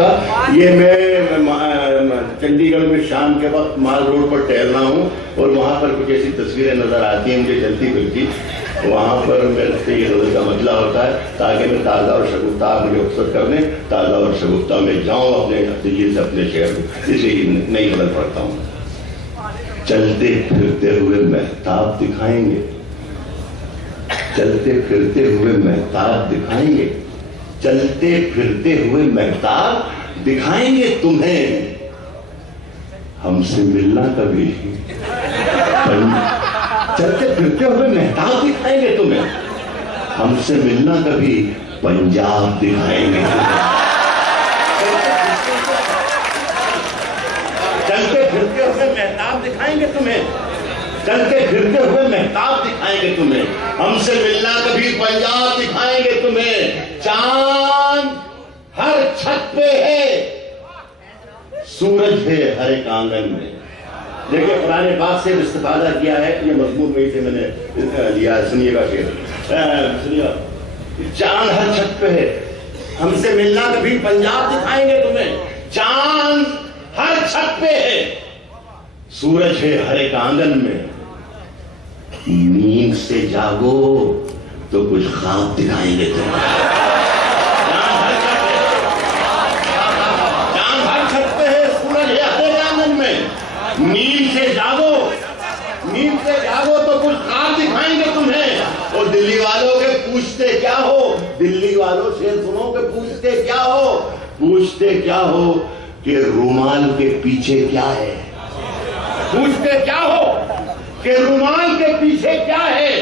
ये मैं चंडीगढ़ में शाम के वक्त माल रोड पर टहल रहा हूँ और वहाँ पर कुछ ऐसी तस्वीरें नजर आती हैं मुझे चलती फिरती। वहाँ पर मेरे से ये रोज़ का मसला होता है ताकि मैं ताज़ा और शगुफ्ता मुझे अवसर करने ताज़ा और शगुफ्ता में जाऊँ अपने दिल्ली से अपने शहर को, इसलिए नई गज़ल पढ़ता हूँ। चलते फिरते हुए महताब दिखाएंगे, चलते फिरते हुए महताब दिखाएंगे, चलते फिरते हुए महताब दिखाएंगे तुम्हें, हमसे मिलना कभी। चलते फिरते हुए महताब दिखाएंगे तुम्हें, हमसे मिलना कभी पंजाब दिखाएंगे। चलते फिरते हुए महताब दिखाएंगे तुम्हें, चलते फिरते हुए महताब दिखाएंगे तुम्हें, हमसे मिलना कभी पंजाब दिखाएंगे तुम्हें। चांद हर छत पे है, सूरज है हर एक आंगन में। देखिए पुराने बात से इस्तेफादा किया है, ये मजमून में से मैंने लिया है, सुनिएगा शेर, सुनिएगा। चांद हर छत पे है, हमसे मिलना कभी पंजाब दिखाएंगे तुम्हें। चांद हर छत पे है, सूरज है हर एक आंगन में। नींद से जागो तो कुछ ख्वाब दिखाएंगे तुम्हें। चांद हर छत पे है, सूरज है हर एक आंगन में। नींद से जागो, नींद से जागो तो कुछ ख्वाब दिखाएंगे तुम्हें। और दिल्ली वालों के पूछते क्या हो, दिल्ली वालों से सुनो के पूछते क्या हो, पूछते क्या हो कि रुमाल के पीछे क्या है। पूछते क्या हो कि रुमाल के पीछे क्या है,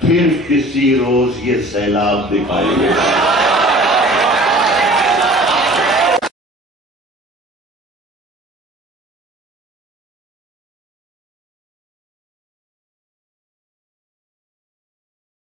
फिर किसी रोज ये सैलाब दिखाएंगे।